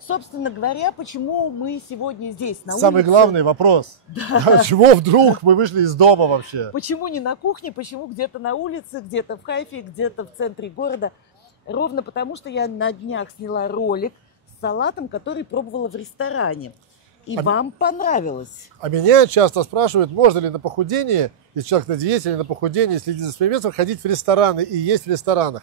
Собственно говоря, почему мы сегодня здесь, на улице? Самый главный вопрос. Да. Чего вдруг мы вышли из дома вообще? Почему не на кухне, почему где-то на улице, где-то в Хайфе, где-то в центре города? Ровно потому, что я на днях сняла ролик с салатом, который пробовала в ресторане. И вам понравилось. А меня часто спрашивают, можно ли на похудение, если человек на диете или на похудении, следить за своим весом, ходить в рестораны и есть в ресторанах.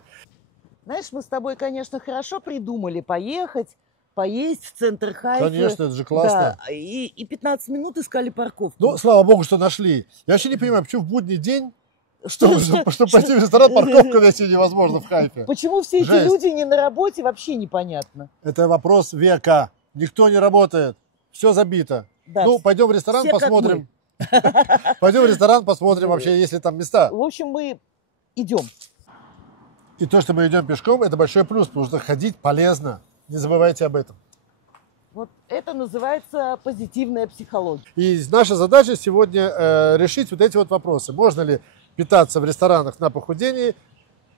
Знаешь, мы с тобой, конечно, хорошо придумали поехать, поесть в центр Хайфи. Конечно, это же классно. Да, и 15 минут искали парковку. Ну, слава богу, что нашли. Я вообще не понимаю, почему в будний день, чтобы пойти в ресторан, парковку найти невозможно в Хайфе. Почему все эти люди не на работе, вообще непонятно. Это вопрос века. Никто не работает. Все забито. Да, ну, пойдем в ресторан, посмотрим. Пойдем в ресторан, посмотрим вообще, есть ли там места. В общем, мы идем. И то, что мы идем пешком, это большой плюс, потому что ходить полезно. Не забывайте об этом. Вот это называется позитивная психология. И наша задача сегодня решить вот эти вот вопросы. Можно ли питаться в ресторанах на похудении?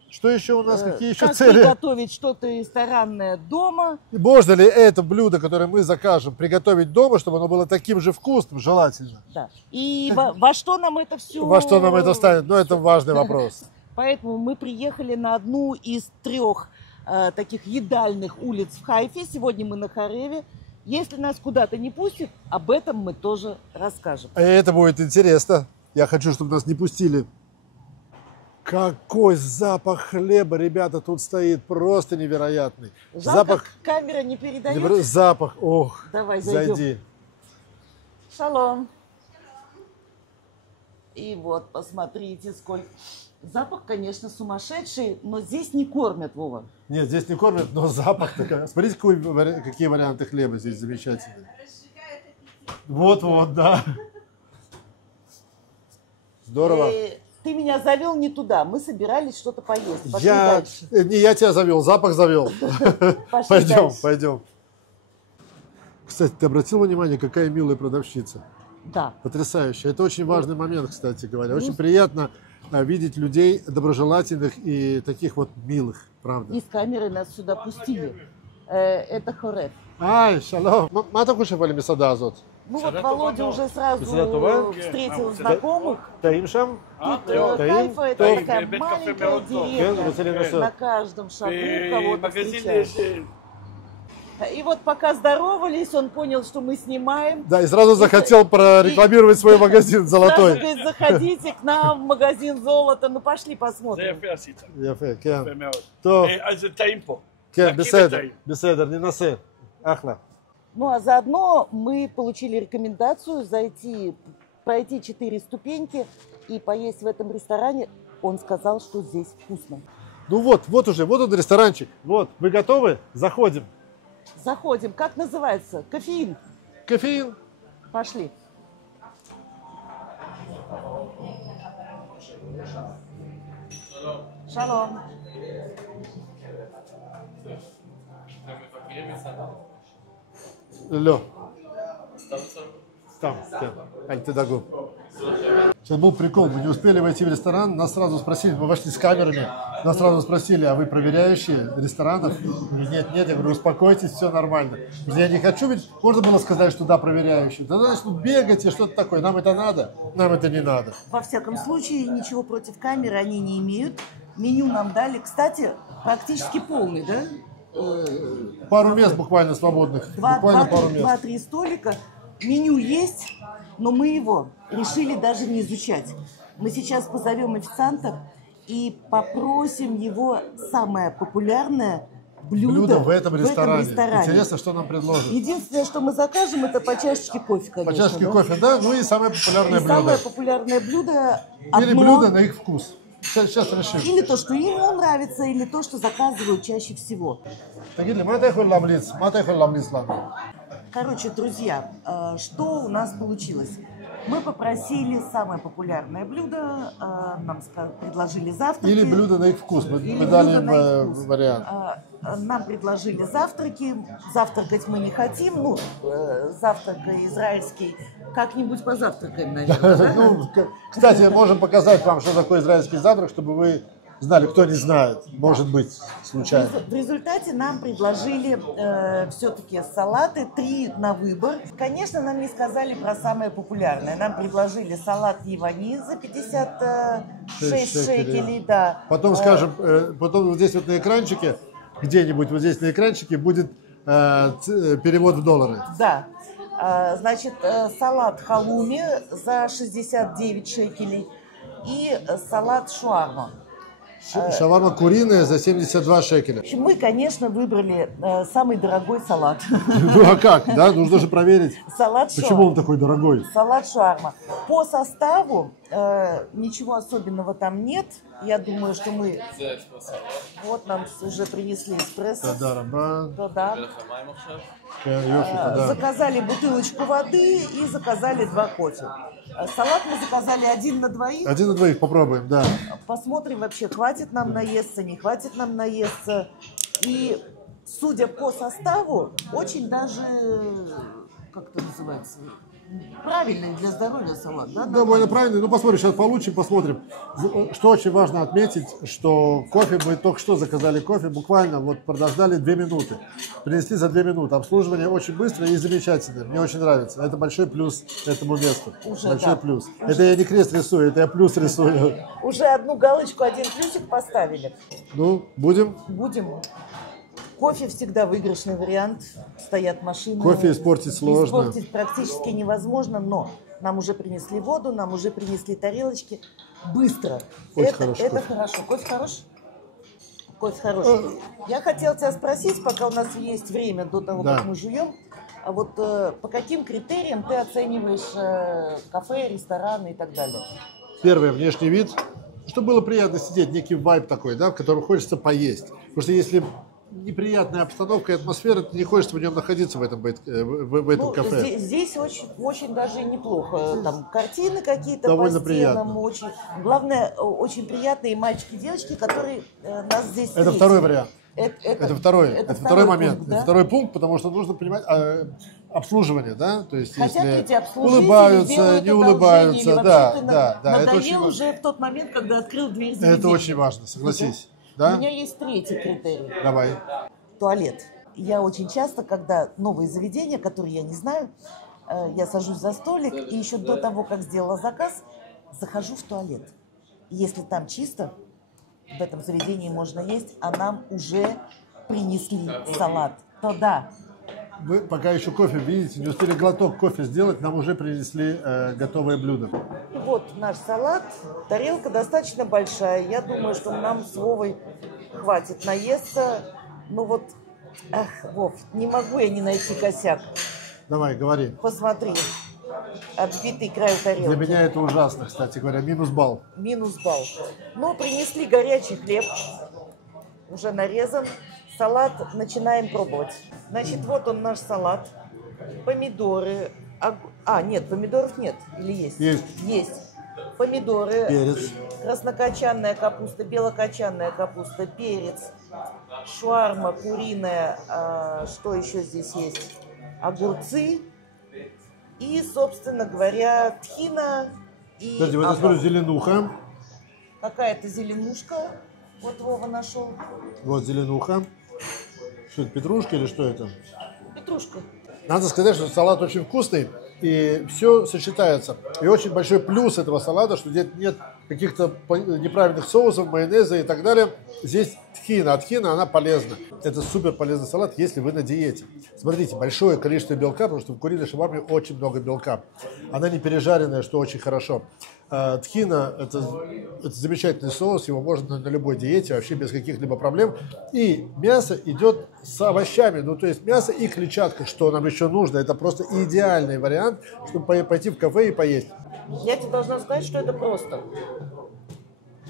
Что еще у нас? Какие еще цели? Как приготовить что-то ресторанное дома? И можно ли это блюдо, которое мы закажем, приготовить дома, чтобы оно было таким же вкусным, желательно? Да. И во что нам это все... Во что нам это станет? Ну, это важный вопрос. Поэтому мы приехали на одну из 3 таких едальных улиц в Хайфе. Сегодня мы на Хареве. Если нас куда-то не пустят, об этом мы тоже расскажем. Это будет интересно. Я хочу, чтобы нас не пустили. Какой запах хлеба, ребята, тут стоит, просто невероятный. Запах камера не передает. Запах, ох, давай, зайдем. зайди. Шалом. И вот, посмотрите, сколько... Запах, конечно, сумасшедший, но здесь не кормят, Вова. Нет, здесь не кормят, но запах такой. Смотрите, какие варианты хлеба здесь замечательные. Вот-вот, да. Здорово. Ты меня завел не туда. Мы собирались что-то поесть. Пошли дальше. Не я тебя завел, запах завел. Пойдем. Кстати, ты обратил внимание, какая милая продавщица? Да. Потрясающе. Это очень важный момент, кстати говоря. Очень приятно видеть людей доброжелательных и таких вот милых, правда. И с камерой нас сюда пустили. Это Хорев. Ай, шалом. Мата кушали месада азот? Ну вот Володя уже сразу встретил знакомых. Таим шам? Хайфа это такая маленькая деревня. На каждом шагу кого-то встречаешь. И вот пока здоровались, он понял, что мы снимаем. Да, и сразу захотел прорекламировать свой магазин золотой. Сразу говорит, заходите к нам в магазин золота. Ну пошли посмотрим. Беседер, не носы. Ахла. Ну а заодно мы получили рекомендацию пройти 4 ступеньки и поесть в этом ресторане. Он сказал, что здесь вкусно. Ну вот он ресторанчик. Вот, вы готовы? Заходим. Заходим. Как называется? Кофеин. Кофеин. Пошли. Шалом. Лё. Там, Аль Тедагу. Сейчас был прикол, мы не успели войти в ресторан, нас сразу спросили, мы вошли с камерами, нас сразу спросили, а вы проверяющие ресторанов? Нет, я говорю, успокойтесь, все нормально. Я не хочу, ведь можно было сказать, что да, проверяющие. Тогда начнут бегать и что-то такое. Нам это надо, нам это не надо. Во всяком случае, ничего против камеры они не имеют. Меню нам дали, кстати, практически полный, да? Пару мест буквально свободных. Буквально пару мест. 2-3 столика. Меню есть, но мы его решили даже не изучать. Мы сейчас позовем официанта и попросим его самое популярное блюдо в этом ресторане. Интересно, что нам предложат. Единственное, что мы закажем, это по чашечке кофе, конечно. По чашечке кофе, да? Ну и самое популярное блюдо. Самое популярное блюдо. Или блюдо на их вкус. Сейчас решим. Или то, что ему нравится, или то, что заказывают чаще всего. Короче, друзья, что у нас получилось? Мы попросили самое популярное блюдо, нам предложили завтраки. Или блюдо на их вкус, мы дали им вариант. Нам предложили завтраки, завтракать мы не хотим, ну, завтрак израильский, как-нибудь позавтракаем, наверное. Кстати, можем показать вам, что такое израильский завтрак, чтобы вы знали, кто не знает, может быть, случайно. В результате нам предложили все-таки салаты, 3 на выбор. Конечно, нам не сказали про самое популярное. Нам предложили салат Ивани за 56 шекелей. Да. Потом скажем, потом вот здесь вот на экранчике, где-нибудь вот здесь на экранчике будет перевод в доллары. Да. Значит, салат халуми за 69 шекелей и салат шуарма. Шаварма куриная за 72 шекеля. В общем, мы, конечно, выбрали самый дорогой салат. Ну а как, да? Нужно же проверить, Салат почему шуарма. он такой дорогой. Салат шуарма. По составу ничего особенного там нет. Я думаю, что мы... Вот нам уже принесли эспрессо. Да. Заказали бутылочку воды и заказали 2 кофе. Салат мы заказали 1 на 2. 1 на 2 попробуем, да. Посмотрим вообще, хватит нам наесться, не хватит нам наесться. И, судя по составу, очень даже, как это называется, правильный для здоровья салат, да? Довольно правильный. Ну, посмотрим, сейчас получим, посмотрим. Что очень важно отметить, что кофе, мы только что заказали кофе, буквально вот подождали 2 минуты. Принесли за 2 минуты. Обслуживание очень быстрое и замечательное. Мне очень нравится. Это большой плюс этому месту. Уже, большой да. плюс. Это я не крест рисую, это я плюс рисую. Уже 1 галочку, 1 плюсик поставили. Ну, будем? Будем. Кофе всегда выигрышный вариант. Стоят машины. Кофе испортить сложно. Испортить практически невозможно, но нам уже принесли воду, нам уже принесли тарелочки. Быстро. Очень это хороший кофе. хорошо. Кофе хорош? Кофе хороший. Я хотела тебя спросить, пока у нас есть время до того, Да. как мы жуем, а вот по каким критериям ты оцениваешь кафе, рестораны и так далее? Первый внешний вид, чтобы было приятно сидеть, некий вайб такой, да, в котором хочется поесть. Потому что если неприятная обстановка и атмосфера, ты не хочешь в нем находиться в этом кафе. Здесь очень, очень даже неплохо. Там картины какие-то Довольно по стенам. приятно. Очень, главное, очень приятные мальчики и девочки, которые нас здесь Это встретили. второй вариант. Это второй момент. пункт, да? Это второй пункт, потому что нужно понимать обслуживание, да, то есть Хотят если ли тебя обслужить, или улыбаются, делают не одолжение, улыбаются, или да, вообще ты да, это очень надоел важно. уже в тот момент, когда открыл дверь заведения. Это очень важно, согласись, У да? меня есть 3-й критерий. Давай. Туалет. Я очень часто, когда новые заведения, которые я не знаю, я сажусь за столик и еще до того, как сделала заказ, захожу в туалет. И если там чисто, в этом заведении можно есть, а нам уже принесли салат, то да. Вы пока еще кофе, видите, не успели глоток кофе сделать, нам уже принесли готовое блюдо. И вот наш салат. Тарелка достаточно большая. Я думаю, что нам с Вовой хватит наесться. Ну вот, ах, Вов, не могу я не найти косяк. Давай, говори. Посмотри, отбитый край тарелки. Для меня это ужасно, кстати говоря, минус балл. Минус балл. Но принесли горячий хлеб, уже нарезан. Салат начинаем пробовать. Значит, вот он наш салат. Помидоры. Нет, помидоров нет. Или есть? Есть. Есть. Помидоры. Перец. Краснокочанная капуста, белокочанная капуста, перец, шуарма куриная. Что еще здесь есть? Огурцы. И, собственно говоря, тхина и Подожди, вот я смотрю, зеленуха. какая-то зеленушка. Вот Вова нашел. Вот зеленуха. Что это, петрушка или что это? Петрушка. Надо сказать, что салат очень вкусный, и все сочетается. И очень большой плюс этого салата, что здесь нет каких-то неправильных соусов, майонеза и так далее. Здесь тхина, а тхина, она полезна. Это супер полезный салат, если вы на диете. Смотрите, большое количество белка, потому что в куриной шаварме очень много белка. Она не пережаренная, что очень хорошо. Тхина – это замечательный соус, его можно на любой диете, вообще без каких-либо проблем. И мясо идет с овощами, ну то есть мясо и клетчатка, что нам еще нужно. Это просто идеальный вариант, чтобы пойти в кафе и поесть. Я тебе должна сказать, что это просто.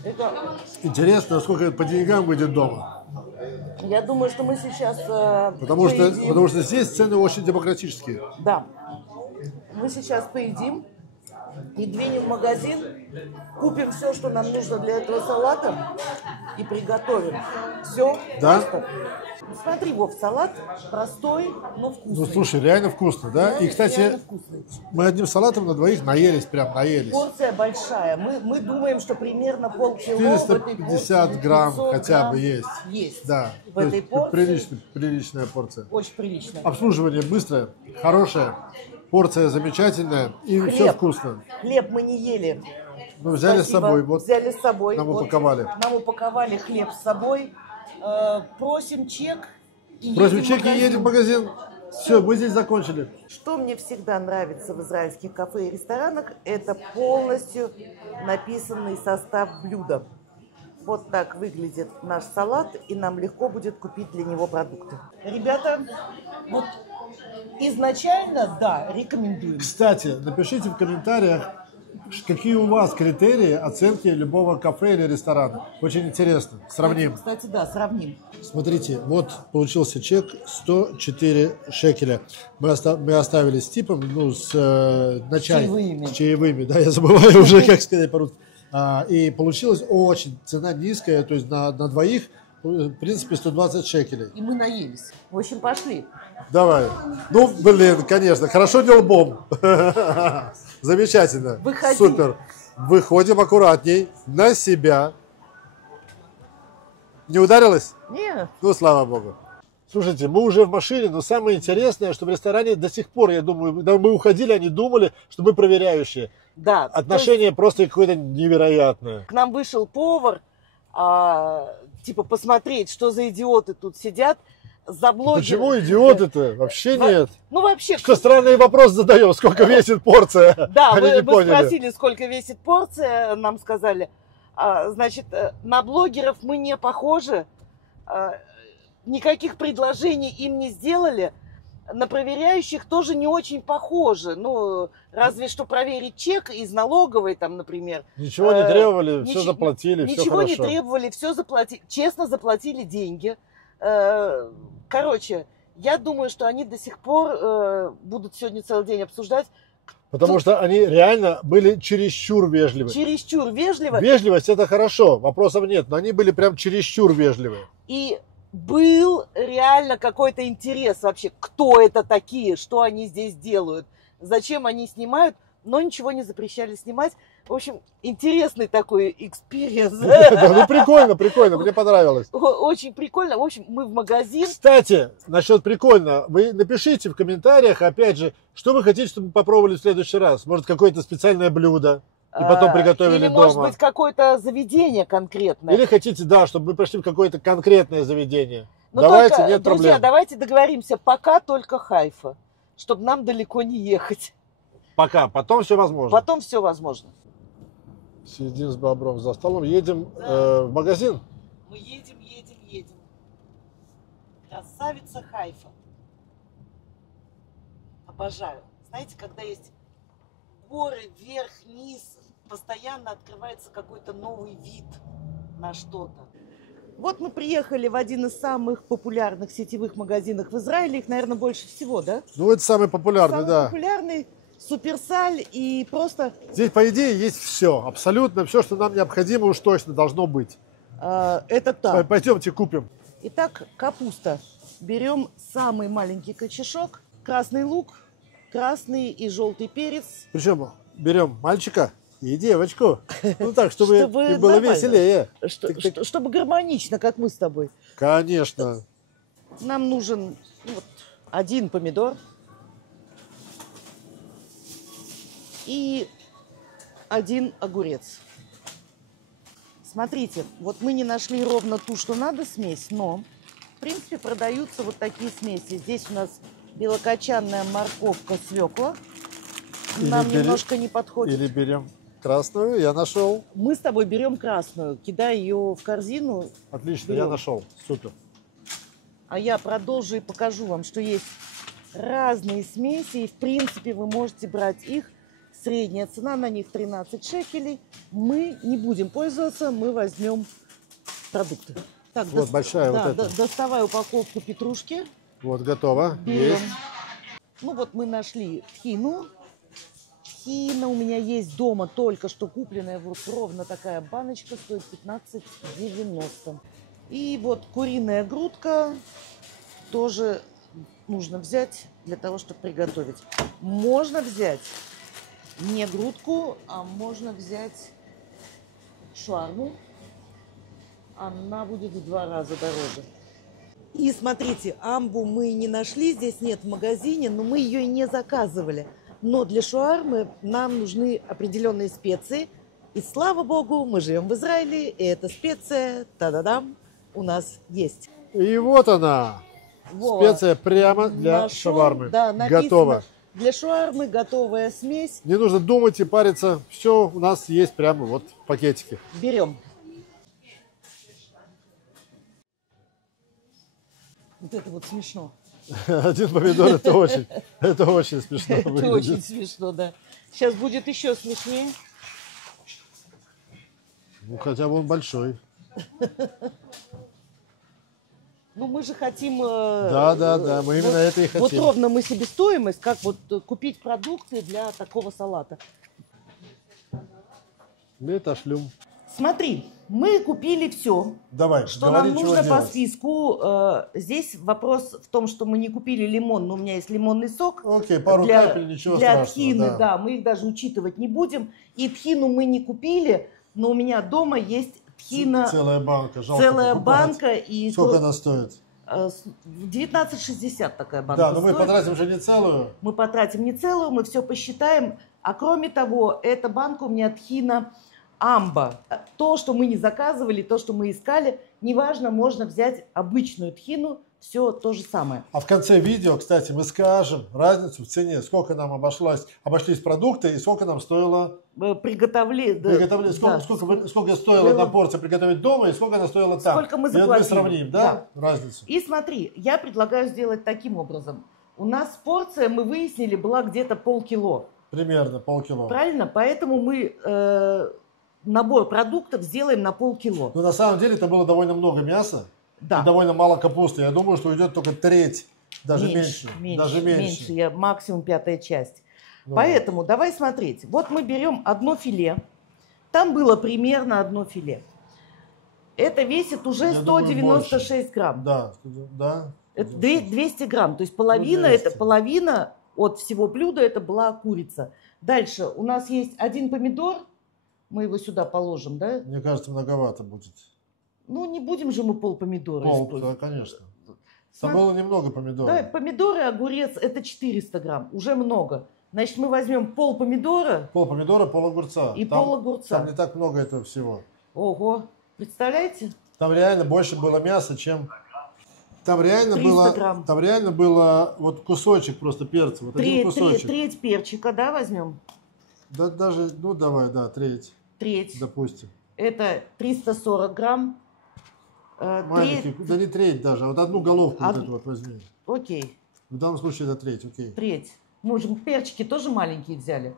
Это... Интересно, насколько это по деньгам выйдет дома. Я думаю, что мы сейчас Потому поедим. что здесь цены очень демократические. Да. Мы сейчас поедим. и двинем в магазин, купим все, что нам нужно для этого салата и приготовим. Все Да? просто. Смотри, Вов, салат простой, но вкусный. Ну, слушай, реально вкусно, да? И, кстати, реально вкусный. мы одним салатом на двоих наелись, прям наелись. Порция большая. Мы думаем, что примерно полкило в этой 450 порции, грамм 500 хотя бы грамм есть. Есть. Да, В то этой есть порции. приличная порция. Очень прилично. Обслуживание быстрое, хорошее, порция замечательная и все вкусно. Хлеб мы не ели. Ну, взяли с собой, вот Взяли с собой. нам Вот. упаковали. Нам упаковали хлеб с собой. Просим чек. И Просим едем в чеки и магазин. едем в магазин. Все, мы здесь закончили. Что мне всегда нравится в израильских кафе и ресторанах, это полностью написанный состав блюда. Вот так выглядит наш салат, и нам легко будет купить для него продукты. Ребята, вот изначально, да, рекомендуем. Кстати, напишите в комментариях, какие у вас критерии оценки любого кафе или ресторана. Очень интересно. Сравним. Кстати, да, сравним. Смотрите, вот получился чек 104 шекеля. Мы оставили с типом, ну, с чаевыми. С чаевыми, да, я забываю уже, как сказать по-русски. И получилась очень цена низкая, то есть на двоих, в принципе, 120 шекелей. И мы наелись. В общем, пошли. Давай. Ну, блин, конечно, хорошо не лбом. Замечательно. Выходи. Супер. Выходим аккуратней на себя. Не ударилась? Нет. Ну, слава богу. Слушайте, мы уже в машине, но самое интересное, что в ресторане до сих пор, я думаю, когда мы уходили, они думали, что мы проверяющие. Да. Отношение просто какое-то невероятное. К нам вышел повар, типа посмотреть, что за идиоты тут сидят. За блогеров. Почему идиоты-то? Вообще нет. Ну, вообще... Что странный вопрос задаем, сколько весит порция? Да, Они не мы поняли. спросили, сколько весит порция, нам сказали. Значит, на блогеров мы не похожи, никаких предложений им не сделали, на проверяющих тоже не очень похожи. Ну, разве что проверить чек из налоговой, там, например. Ничего не требовали, все заплатили, все ничего хорошо. не требовали, все заплатили, честно заплатили деньги. Короче, я думаю, что они до сих пор будут сегодня целый день обсуждать. Потому что они реально были чересчур вежливы. Чересчур вежливо. Вежливость это хорошо, вопросов нет, но они были прям чересчур вежливы. И был реально какой-то интерес вообще, кто это такие, что они здесь делают, зачем они снимают, но ничего не запрещали снимать. В общем, интересный такой экспириенс. Ну прикольно, мне понравилось. Очень прикольно. В общем, мы в магазин. Кстати, насчет прикольно, вы напишите в комментариях, опять же, что вы хотите, чтобы мы попробовали в следующий раз. Может, какое-то специальное блюдо, и потом приготовили или, дома. может быть, какое-то заведение конкретное. Или хотите, да, чтобы мы пришли в какое-то конкретное заведение. Но давайте, только, нет друзья, проблем. давайте договоримся, пока только Хайфа, чтобы нам далеко не ехать. Пока, потом все возможно. Потом все возможно. Сидим с бобром за столом, едем в магазин. Мы едем. Красавица Хайфа. Обожаю. Знаете, когда есть горы, вверх, низ, постоянно открывается какой-то новый вид на что-то. Вот мы приехали в один из самых популярных сетевых магазинов в Израиле. Их, наверное, больше всего, да? Ну, это самый популярный, Самый популярный. Суперсаль и просто... Здесь, по идее, есть все. Абсолютно все, что нам необходимо, уж точно должно быть. Это так. Пойдемте купим. Итак, капуста. Берем самый маленький кочешок, красный лук, красный и желтый перец. Причем берем мальчика и девочку. Ну так, чтобы им было нормально. веселее. Чтобы гармонично, как мы с тобой. Конечно. Нам нужен вот, один помидор. И один огурец. Смотрите, вот мы не нашли ровно ту, что надо, смесь, но, в принципе, продаются вот такие смеси. Здесь у нас белокочанная морковка, свекла. Нам немножко не подходит. Или берем красную, я нашел. Мы с тобой берем красную, кидай ее в корзину. Отлично, берем. я нашел. Супер. А я продолжу и покажу вам, что есть разные смеси. И, в принципе, вы можете брать их. Средняя цена на них 13 шекелей. Мы не будем пользоваться, мы возьмем продукты. Так, вот большая да, вот эта. Доставай упаковку петрушки. Вот, готово. Берем. Есть. Ну вот мы нашли тхину. тхина у меня есть дома, только что купленная, вот ровно такая баночка, стоит 15,90. И вот куриная грудка тоже нужно взять для того, чтобы приготовить. Можно взять не грудку, а можно взять шаурму. Она будет в 2 раза дороже. И смотрите, амбу мы не нашли, здесь нет в магазине, но мы ее и не заказывали. Но для шаурмы нам нужны определенные специи. И слава богу, мы живем в Израиле, и эта специя, та-да-дам, у нас есть. И вот она, специя прямо для шавармы. Да, написано, готова. Для шаурмы готовая смесь. Не нужно думать и париться, все у нас есть прямо вот в пакетике. Берем. Вот это вот смешно. Один помидор, это очень смешно Это выглядит. очень смешно, да. Сейчас будет еще смешнее. Ну, хотя бы он большой. Ну, мы же хотим... Да, мы именно это и хотим. Вот ровно мы себестоимость, как вот купить продукты для такого салата. Мы отошлем. Смотри, мы купили все, Давай, что говори, нам чего нужно по делать. списку. Здесь вопрос в том, что мы не купили лимон, но у меня есть лимонный сок. Окей, пару для, капель, ничего для страшного. тхины, да, мы их даже учитывать не будем. И тхину мы не купили, но у меня дома есть тхина. Целая банка, жалко Целая покупать. банка. И Сколько она стоит? 19,60 такая банка Да, но мы стоит. потратим же не целую. Мы потратим не целую, мы все посчитаем. А кроме того, эта банка у меня тхина амба. То, что мы не заказывали, то, что мы искали, неважно, можно взять обычную тхину, все то же самое. А в конце видео, кстати, мы скажем разницу в цене, сколько нам обошлись продукты и сколько нам стоило Приготовление. Сколько стоило на порцию приготовить дома и сколько она стоила там. Сколько мы И вот заплатили. мы сравним, да, разницу. И смотри, я предлагаю сделать таким образом. У нас порция, мы выяснили, была где-то полкило. Примерно полкило. Правильно? Поэтому мы набор продуктов сделаем на полкило. Но на самом деле это было довольно много мяса Да. и довольно мало капусты. Я думаю, что уйдет только треть, даже меньше. Я максимум 1/5 часть. Ну, Поэтому давай смотреть. Вот мы берем одно филе. Там было примерно одно филе. Это весит уже Я думаю, 196 грамм. Да, да. Это 200 грамм. То есть половина, 200. это половина от всего блюда это была курица. Дальше у нас есть один помидор. Мы его сюда положим, да? Мне кажется, многовато будет. Ну, не будем же мы полпомидора Да, использовать. конечно. Там было немного помидоров. Да, помидоры, огурец, это 400 грамм. Уже много. Значит, мы возьмем пол помидора. Пол помидора, пол огурца. И пол огурца. Там не так много этого всего. Ого, представляете? Там реально больше было мяса, чем... Там реально 300 грамм. Там реально было вот кусочек просто перца. Вот один кусочек. Треть перчика, да, возьмем? Да, даже, ну давай, да, треть. Треть. Допустим. Это 340 грамм. Маленький, да не треть даже, а вот одну головку вот эту вот возьми. Окей. В данном случае это треть, окей. Треть. Мы же перчики тоже маленькие взяли.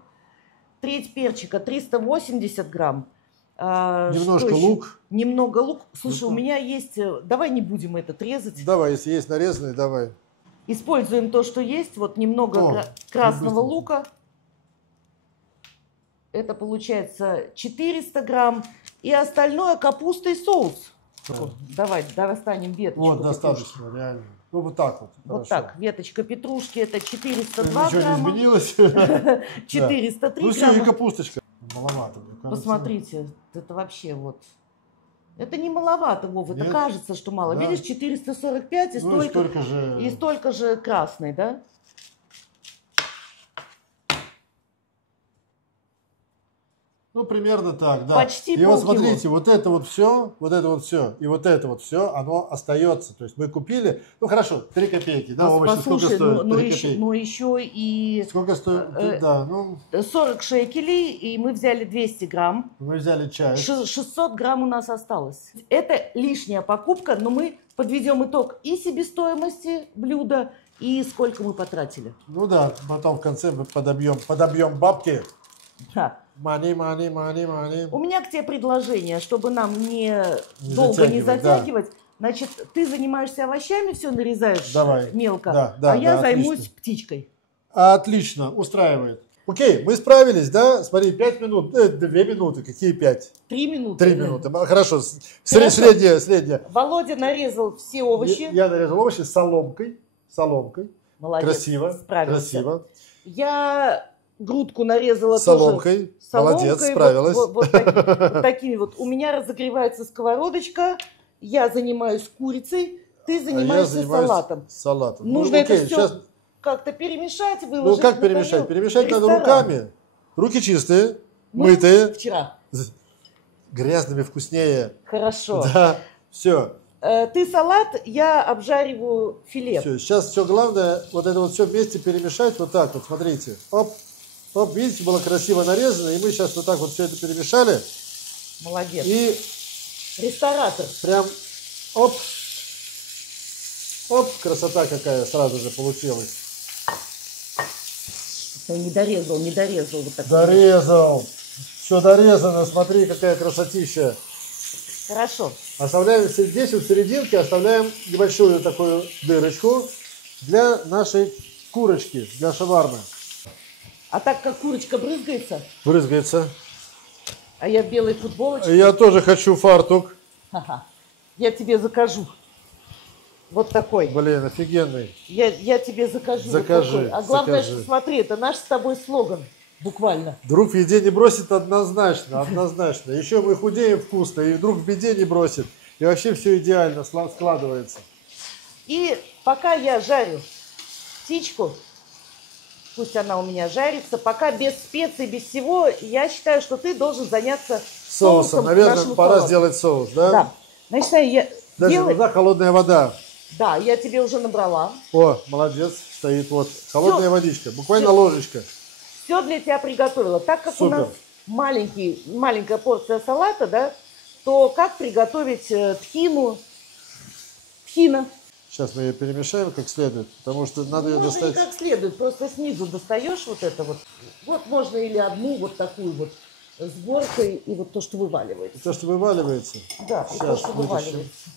Треть перчика 380 грамм. Немножко лук. Немного лук. Слушай, Ну, у меня есть... Давай не будем этот резать. Давай, если есть нарезанный, давай. Используем то, что есть. Вот немного красного лука. Это получается 400 грамм. И остальное капуста и соус. Давай достанем веточку. Вот, достаточно, реально. Ну, вот так вот. Вот хорошо. так, веточка петрушки, это 402 Ничего грамма. не изменилось. 403 Ну, все, и грамма. капусточка. Маловато, мне кажется. Посмотрите, это вообще вот... Это не маловато, Вов, это Нет? кажется, что мало. Да. Видишь, 445 и, Ну, и столько же красный, да? Ну, примерно так, да. Почти И вот полкило. смотрите, вот это вот все, и вот это вот все, оно остается. То есть мы купили, ну хорошо, 3 копейки, да, овощи сколько Послушай, стоят? 3 еще, копейки. ну еще и Сколько стоит? Да, ну, 40 шекелей, и мы взяли 200 грамм. мы взяли чай. 600 грамм у нас осталось. Это лишняя покупка, но мы подведем итог и себестоимости блюда, и сколько мы потратили. Ну да, потом в конце мы подобьем бабки. Да. Мани. У меня к тебе предложение, чтобы нам долго не затягивать, да. затягивать. Значит, ты занимаешься овощами, все нарезаешь Давай. мелко, Да, а я да, займусь отлично. птичкой. Отлично, устраивает. Окей, мы справились, да? Смотри, 5 минут, 2 минуты, какие 5? 3 минуты. 3 минуты, хорошо. Хорошо. Средняя. Володя нарезал все овощи. Я нарезал овощи с соломкой. Молодец, Красиво, справился. красиво. Я грудку нарезала соломкой. тоже. Соломкой. Молодец, справилась. Вот такими вот. У меня разогревается сковородочка, я занимаюсь курицей, ты занимаешься салатом. Нужно это все как-то перемешать, выложить. Ну как перемешать? Перемешать надо руками. Руки чистые, мытые. Вчера. Грязными вкуснее. Хорошо. Да, все. Ты салат, я обжариваю филе. Все, сейчас все главное, вот это вот все вместе перемешать, вот так вот, смотрите. Оп, оп, видите, было красиво нарезано, и мы сейчас вот так вот все это перемешали. Молодец. И ресторатор. Прям, оп, оп, красота какая сразу же получилась. Не дорезал. Вот так. Дорезал. Все дорезано, смотри, какая красотища. Хорошо. Оставляем здесь, вот в серединке, оставляем небольшую такую дырочку для нашей курочки, для шавармы. А так как курочка брызгается? Брызгается. А я в белой футболочке. Я тоже хочу фартук. Ага. Я тебе закажу. Вот такой. Блин, офигенный. Я тебе закажу. Закажи. Вот такой. А главное, закажи. что смотри, это наш с тобой слоган. Буквально. Друг в еде не бросит однозначно, однозначно. Еще мы худеем вкусно, и друг в беде не бросит. И вообще все идеально складывается. И пока я жарю птичку, пусть она у меня жарится, пока без специй, без всего, я считаю, что ты должен заняться соусом. Наверное, пора сделать соус, да? Да. Значит, я даже нужна холодная вода. Да, я тебе уже набрала. О, молодец, стоит вот холодная водичка, буквально ложечка. Все для тебя приготовила. Так как у нас маленькая порция салата, да, то как приготовить тхину? Тхина. Сейчас мы ее перемешаем как следует, потому что надо ее достать. Не как следует, просто снизу достаешь вот это вот. Вот можно или одну вот такую вот с горкой и вот то, что вываливается. То, что вываливается? Да, сейчас то, что вываливается.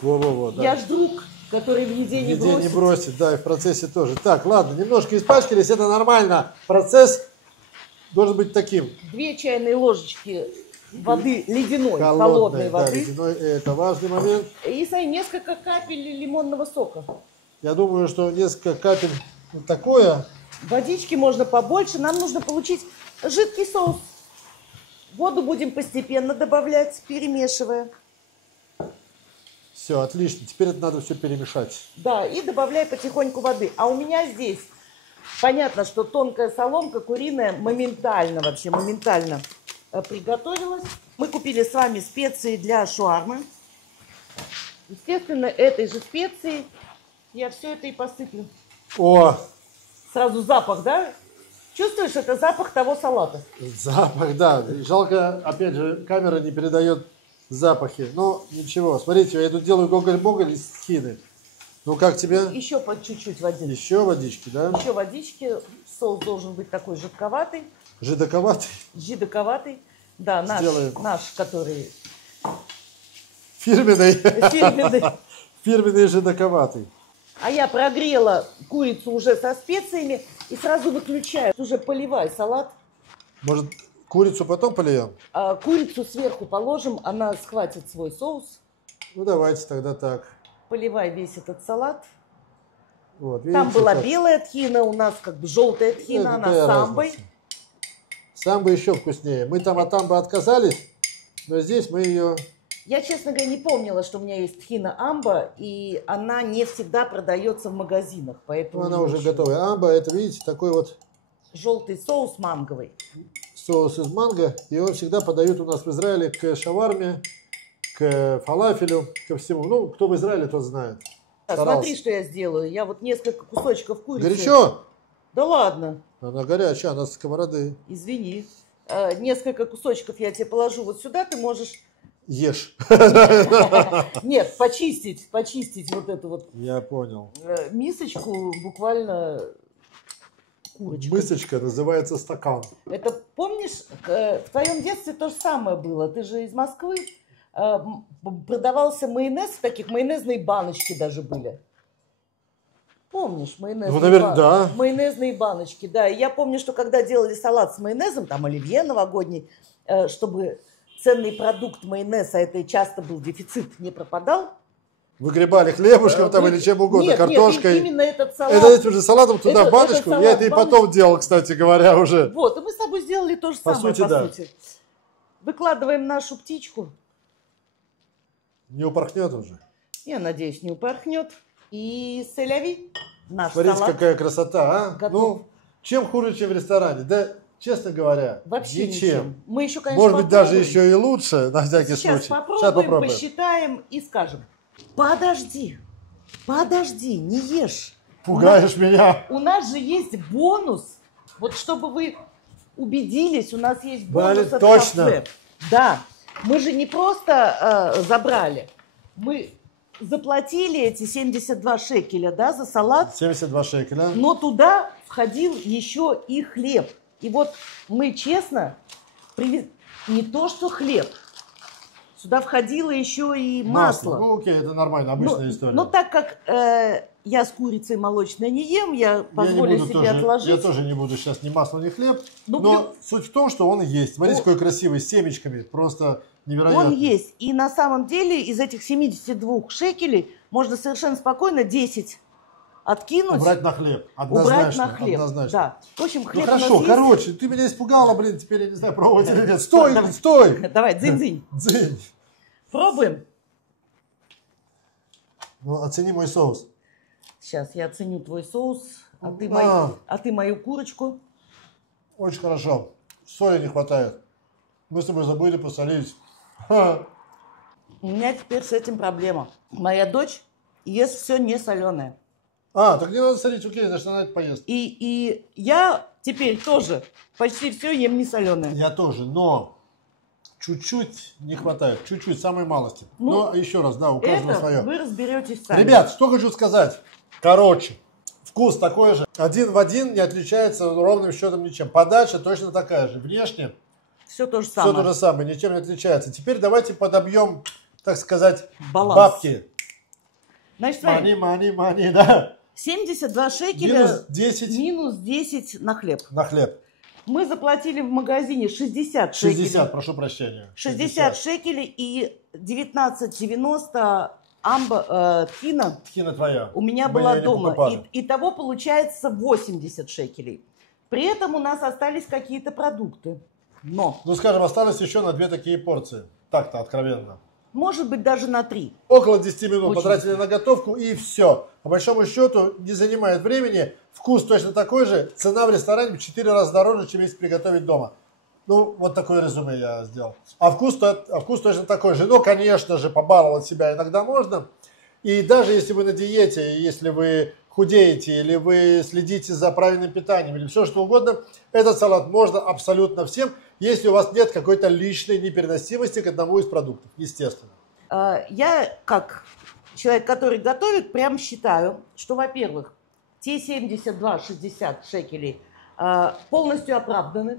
Во-во-во, да. Я ж друг, который в еде не бросит. Не бросит, да, и в процессе тоже. Так, ладно, немножко испачкались, это нормально. Процесс должен быть таким. 2 чайные ложечки воды ледяной, холодной воды. Да, ледяной, это важный момент. И несколько капель лимонного сока. Я думаю, что несколько капель такое. Водички можно побольше. Нам нужно получить жидкий соус. Воду будем постепенно добавлять, перемешивая. Все, отлично. Теперь это надо все перемешать. Да, и добавляй потихоньку воды. А у меня здесь, понятно, что тонкая соломка куриная моментально приготовилась. Мы купили с вами специи для шуармы. Естественно, этой же специей я все это и посыплю. О! Сразу запах, да? Чувствуешь, это запах того салата? Запах, да. Жалко, опять же, камера не передает запахи. Но ничего. Смотрите, я тут делаю гоголь-моголь из тхины. Ну, как тебе? Еще по чуть-чуть водички. Еще водички, да? Еще водички. Соус должен быть такой жидковатый. Жидковатый? Жидковатый. Да, наш, который... Фирменный. Фирменный жидковатый. А я прогрела курицу уже со специями и сразу выключаю. Уже поливай салат. Может, курицу потом полием? Курицу сверху положим, она схватит свой соус. Ну, давайте тогда так. Поливай весь этот салат. Вот, видите, там была белая тхина, у нас как бы желтая тхина, она с самбой. Самбо еще вкуснее. Мы там от амбы отказались, но здесь мы ее... Я, честно говоря, не помнила, что у меня есть тхина амба, и она не всегда продается в магазинах, поэтому... Ну, она уже готовая. Амба, это, видите, такой вот... Желтый соус манговый. Соус из манго, и его всегда подают у нас в Израиле к шаварме, к фалафелю, ко всему. Ну, кто в Израиле, тот знает. Смотри, что я сделаю. Я вот несколько кусочков курицы... Горячо? Да ладно. Она горячая, она с сковороды. Извини. Несколько кусочков я тебе положу вот сюда, ты можешь... Ешь. Нет, почистить вот эту вот... Я понял. Мисочку буквально... Курочка. Мысочка называется стакан. Это помнишь, в твоем детстве то же самое было. Ты же из Москвы. Продавался майонез, таких майонезные баночки даже были. Помнишь, Ну, наверное, да. майонезные баночки, да. И я помню, что когда делали салат с майонезом, там оливье новогодний, чтобы ценный продукт майонез, а это часто был дефицит, не пропадал. Выгребали хлебушком там или чем угодно, картошкой. Нет, именно этот салат. Это этим же салатом туда в баночку. Я это и потом делал, кстати говоря, уже. Вот, и мы с тобой сделали то же самое, по сути. Выкладываем нашу птичку. Не упорхнет уже? Я надеюсь, не упорхнет. И селяви. Наш Смотрите, салат какая красота, а? готов. Ну, чем хуже, чем в ресторане? Да, честно говоря, вообще ничем. Мы еще, конечно, может быть, даже еще и лучше, на всякий Сейчас случай. попробуем, посчитаем и скажем. Подожди, не ешь. Пугаешь меня. У нас же есть бонус. Вот чтобы вы убедились, у нас есть бонус от точно. кафе. Да, мы же не просто забрали, мы заплатили эти 72 шекеля, да, за салат. 72 шекеля. Но туда входил еще и хлеб. И вот мы честно не то что хлеб, сюда входило еще и масло. Ну окей, это нормально, обычная история. Но так как я с курицей молочной не ем, я позволю себе отложить. Я тоже не буду сейчас ни масло, ни хлеб. Но суть в том, что он есть. Смотрите, какой красивый, с семечками. Просто невероятно. Он есть. И на самом деле из этих 72 шекелей можно совершенно спокойно 10 откинуть. Убрать на хлеб. Однозначно. Убрать на хлеб. Однозначно. Да. В общем, хлеб хорошо, у нас есть. короче, ты меня испугала, блин, теперь я не знаю, пробовать или нет. Стой, стой. Давай, дзынь-дзынь. Дзынь. Пробуем. Ну, оцени мой соус. Сейчас я оценю твой соус, а ты мою курочку. Очень хорошо. Соли не хватает. Мы с тобой забыли посолить. Ха. У меня теперь с этим проблема. Моя дочь ест все не соленое. Так не надо солить, окей, значит она это поест. И я теперь тоже почти все ем не соленое. Я тоже, но чуть-чуть не хватает. Чуть-чуть, самой малости. Но еще раз, да, у каждого свое. Вы разберетесь сами. Ребят, что хочу сказать. Короче, вкус такой же. Один в один, не отличается ровным счетом ничем. Подача точно такая же. Внешне все то же самое. Все то же самое, ничем не отличается. Теперь давайте подобьем, так сказать, баланс. Бабки. Значит, мани, да. 72 шекеля минус 10 на хлеб. На хлеб. Мы заплатили в магазине 60 шекелей. 60, прошу прощения. 60 шекелей и 19,90 тхина. Тхина твоя. У меня была дома. Итого получается 80 шекелей. При этом у нас остались какие-то продукты. Но. Ну, скажем, осталось еще на 2 такие порции. Так-то, откровенно. Может быть, даже на 3. Около 10 минут потратили на готовку и все. По большому счету не занимает времени. Вкус точно такой же. Цена в ресторане в 4 раза дороже, чем если приготовить дома. Ну, вот такое резюме я сделал. А вкус точно такой же. Но, конечно же, побаловать себя иногда можно. И даже если вы на диете, если вы худеете, или вы следите за правильным питанием, или все что угодно, этот салат можно абсолютно всем, если у вас нет какой-то личной непереносимости к одному из продуктов, естественно. Я, как человек, который готовит, прям считаю, что, во-первых, те 72-60 шекелей полностью оправданы.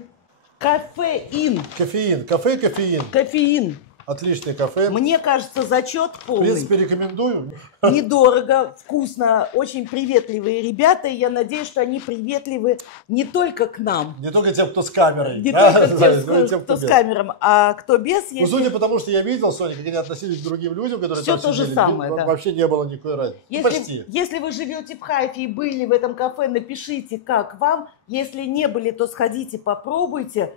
Кофеин. Кафе, кофеин. Кофеин. Отличный кафе. Мне кажется, зачет полный. В принципе, рекомендую. Недорого, вкусно, очень приветливые ребята. И я надеюсь, что они приветливы не только к нам. Не только тем, кто с камерой. Не только тем, кто с камером, а кто без. Ну, судя по тому, что я видел, Соня, как они относились к другим людям, которые все там то сидели, же самое, да. Вообще не было никакой разницы. Почти. Если вы живете в Хайфе и были в этом кафе, напишите, как вам. Если не были, то сходите, попробуйте.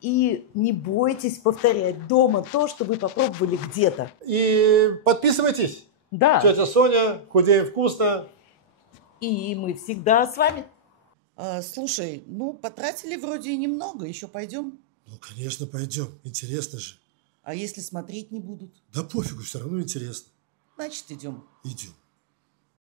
И не бойтесь повторять дома то, что вы попробовали где-то. И подписывайтесь. Да. Тетя Соня, худеем вкусно. И мы всегда с вами. Слушай, потратили вроде и немного, еще пойдем? Ну, конечно, пойдем. Интересно же. А если смотреть не будут? Да пофигу, все равно интересно. Значит, идем. Идем.